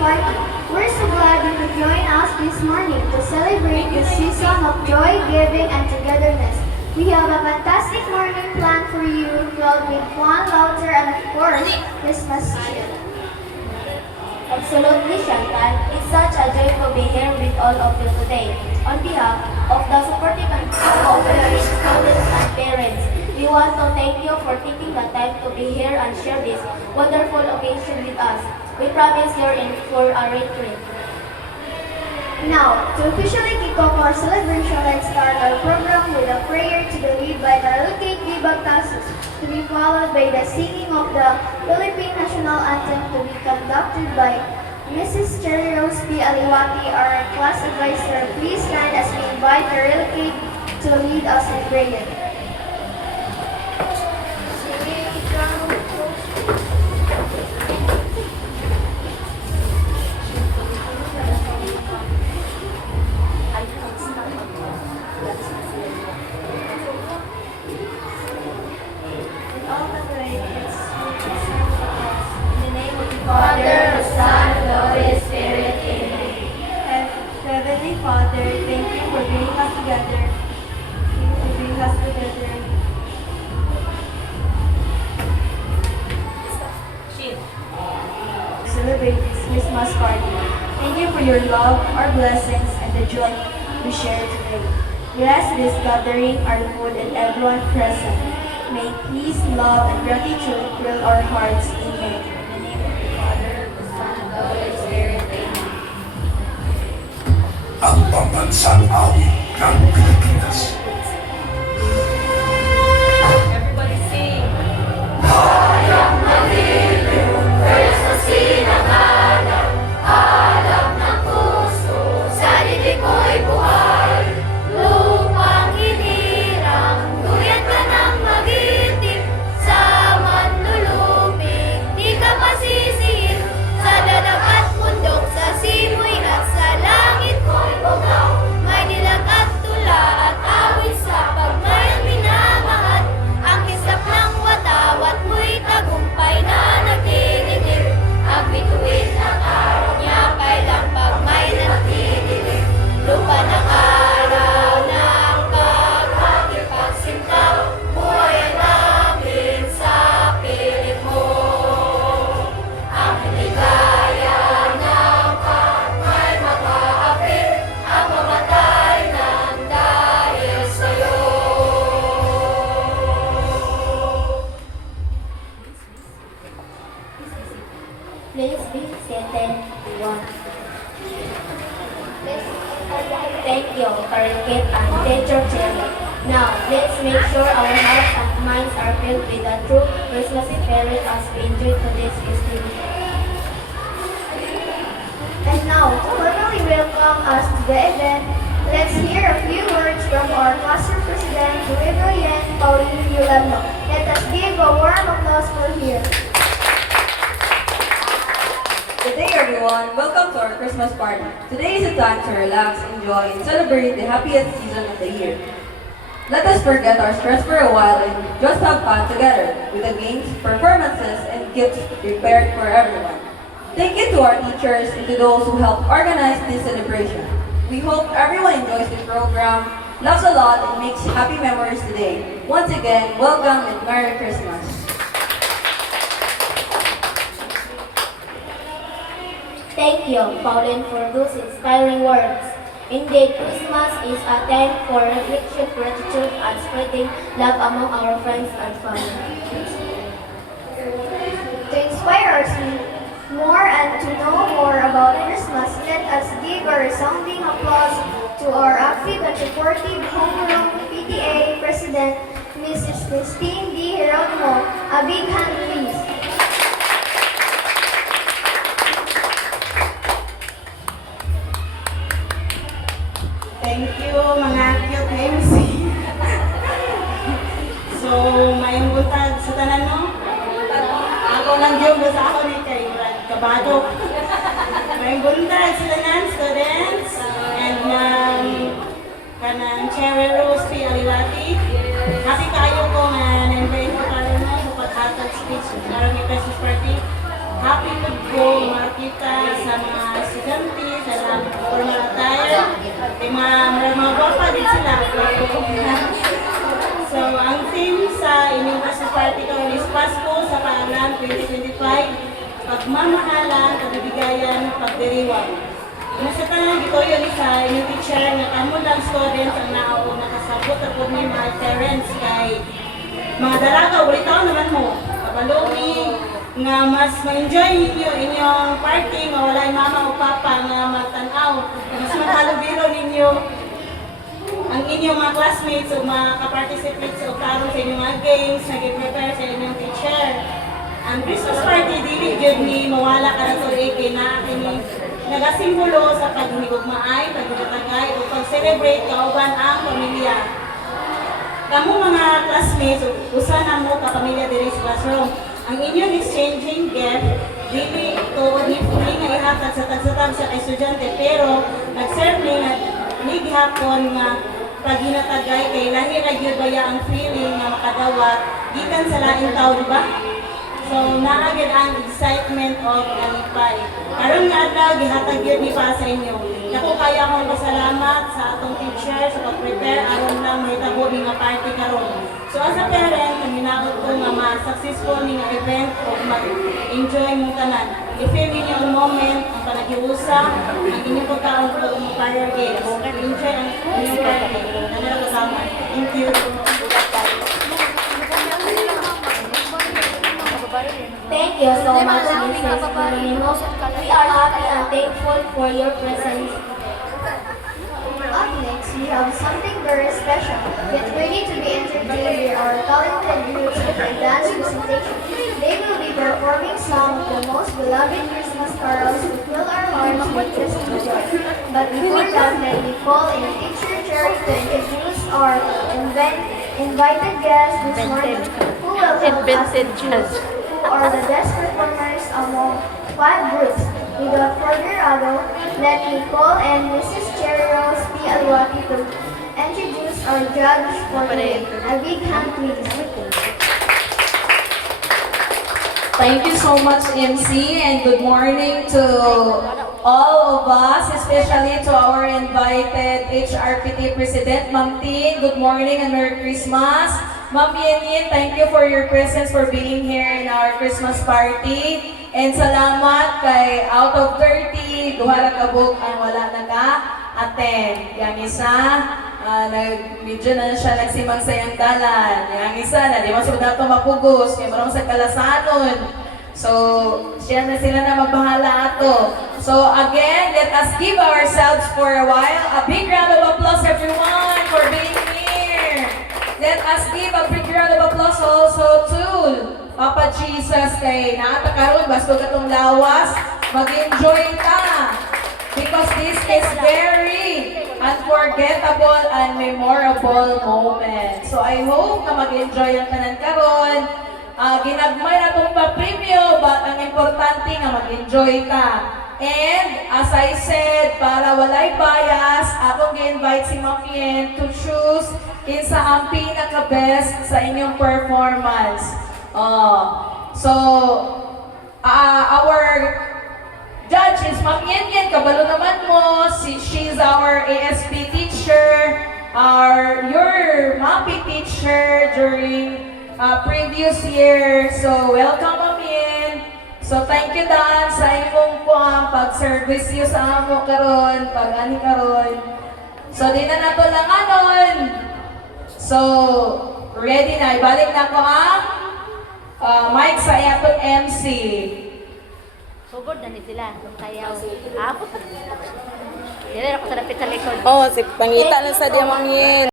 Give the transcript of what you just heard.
party. We're so glad you could join us this morning to celebrate this season of joy, giving, and togetherness. We have a fantastic morning planned for you, filled with fun, laughter, and of course, Christmas cheer. Absolutely, Chantal. It's such a joy to be here with all of you today. On behalf of the supportive and cooperative students and parents, we want to thank you for taking the time to be here and share this wonderful occasion with us. We promise you're in for a great treat. Now, to officially kick off our celebration, let's start our program with a prayer to be led by the Relocate Viva Tasus, to be followed by the singing of the Philippine National Anthem to be conducted by Mrs. Cherry Rose P. Aliwati, our class advisor. Please stand as we invite the Relocate to lead us in prayer. Father, Son, and Holy Spirit, amen. Heavenly Father, thank you for bringing us together. Celebrate this Christmas party. Thank you for your love, our blessings, and the joy we share today. Bless this gathering, our food, and everyone present. May peace, love, and gratitude fill our hearts. Amen. In the name of the Father, the Son, and the Holy Spirit, amen. Ang pambansang awit ng Pilipinas. Everybody sing. Lupang hinirang, duyan ka ng magitim, sa manlulupig, di ka masisir, sa dagat at bundok, sa simoy at sa langit ko'y bugaw, may dilag at tula at awit sa pagmayang minamahal, ang kisap ng watawat mo'y tagumpay na nagdidilim, ang bituin ng araw niya kailang pagmay na nagdidilim, lupa ng araw ng pagkakipagsintaw, buhay namin sa piling mo. Ang ligaya ng pagmay makaapit, ang mamatay ng dahil sa'yo. Please be seated. Thank you, Karikit and Teacher Cherry. Now, let's make sure our hearts and minds are filled with the true Christmas spirit as we enjoy today's festivity. And now, to formally welcome us to the event, let's hear a few words from our classroom president, Reverend Pauline Yolando. Let us give a warm applause for her. Good day everyone, welcome to our Christmas party. Today is a time to relax, enjoy, and celebrate the happiest season of the year. Let us forget our stress for a while and just have fun together with the games, performances, and gifts prepared for everyone. Thank you to our teachers and to those who helped organize this celebration. We hope everyone enjoys the program, laughs a lot, and makes happy memories today. Once again, welcome and Merry Christmas. Thank you, Pauline, for those inspiring words. Indeed, Christmas is a time for reflection, gratitude, and spreading love among our friends and family. To inspire us more and to know more about Christmas, let us give a resounding applause to our active and supportive homeroom PTA President, Mrs. Christine D. Geronimo. A big hand, please. Thank you, mga cute MC. So, may buntag sa tanan, no? Ako lang yung sa ako ni kay Kabado. May buntag sa tanan, students, and kanang Cherry Rose P. Aliwati. Happy kayo ko nga na-invite ko kayo na sa pag-hatag speech. Karang may Christmas party. Happy food ko makita sa mga pagmamahalan, pagbibigayan, pagdiriwang. Nasa tanang gitoyo ni sa inyong teacher nga kamo lang students ang nauna nakasabot ako ni mga parents kay mga dalaga, ulit taon naman mo. Kabalo ni nga mas ma-enjoy ninyo inyong party nga walay mama o papa nga magtanaw. Mas matalubiro ninyo ang inyong mga classmates o mga kaparticipate o karon sa inyong mga games, nag-prepare sa inyong teacher. Ang Christmas party, dili jud ni mawala ka na tuloy kay na kini nagasimbolo sa paghigugmaay, pagtatagay o pag-celebrate kauban ang pamilya. Kamu mga classmates, usa na mo ka pamilya diri sa classroom. Ang inyong exchanging gift, dili ito ni free nga ihatag sa tag-satag sa estudyante, pero nag-serve ni gihapon nga pag ginatagay kay lahi ra gyud baya ang feeling nga makadawat gikan sa laing tawo, di ba? So naagid ang excitement of alipay. Karon nga adlaw gihatag gyud ni pa sa inyo. Dako kaya akong pasalamat sa atong teacher sa pag-prepare aron lang mahitabo ni nga party karon. So as a parent, hinaot ko nga ma-successful ni nga event o mag-enjoy mo tanan. I-feel ninyo ang moment, ang panagiusa, ang inyong pagkaon ko ang fire games. Enjoy ang inyong party. Nanalo kasama. Thank you. Thank you so much, Mrs. Marino. We are happy and thankful for your presence. Up next, we have something very special. Get ready to be entertained by our talented groups with a dance presentation. They will be performing some of the most beloved Christmas carols to fill our hearts with Christmas joy. But before that, let me call in Teacher Cherry to introduce our invited guests this morning, who will help us choose who are the best performers among 5 groups. Without further ado, let me call in Mrs. Cherry Rose P. Aliwati to introduce our judge for today. A big hand, please. Thank you so much, MC, and good morning to all of us, especially to our invited HRPT President, Ma'am Tin. Good morning and Merry Christmas. Ma'am Yin Yin, thank you for your presence, for being here in our Christmas party. And salamat kay out of 30, duha ra kabog ang wala naka-attend. Yang isa, medyo na siya nagsimang sayang dalan. Yang isa, na di masud na ito mapugos, kaya marami sa kalasanon. So, siya na sila na magbahala ato. So, again, let us give ourselves for a while. A big round of applause, everyone, for being here. Let us give a big round of applause also to Papa Jesus kay naata karon basto katong lawas, mag-enjoy ta. Because this is very unforgettable and memorable moment. So I hope na mag-enjoy ang tanan karon. Ginagmay na itong pa-premyo, but ang importante nga mag-enjoy ka. And as I said, para walay bias, akong gi-invite si Ma'am Yen to choose kinsa ang pinaka-best sa inyong performance. So, our judge is Ma'am Yen Yen, kabalo naman mo, she's our ASP teacher, your MAPI teacher during previous year. So, welcome Ma'am Yen. So, thank you Dan sa imong pag-service yun sa amo karon, pag-ani karon. So, di na nato lang anon. So, ready na, ibalik na ko ang mic sa atong MC. Sugod na ni sila. Sayaw. Ako. Dili ako sa dapit sa likod. Oh, si pangita na sa Ma'am Yin.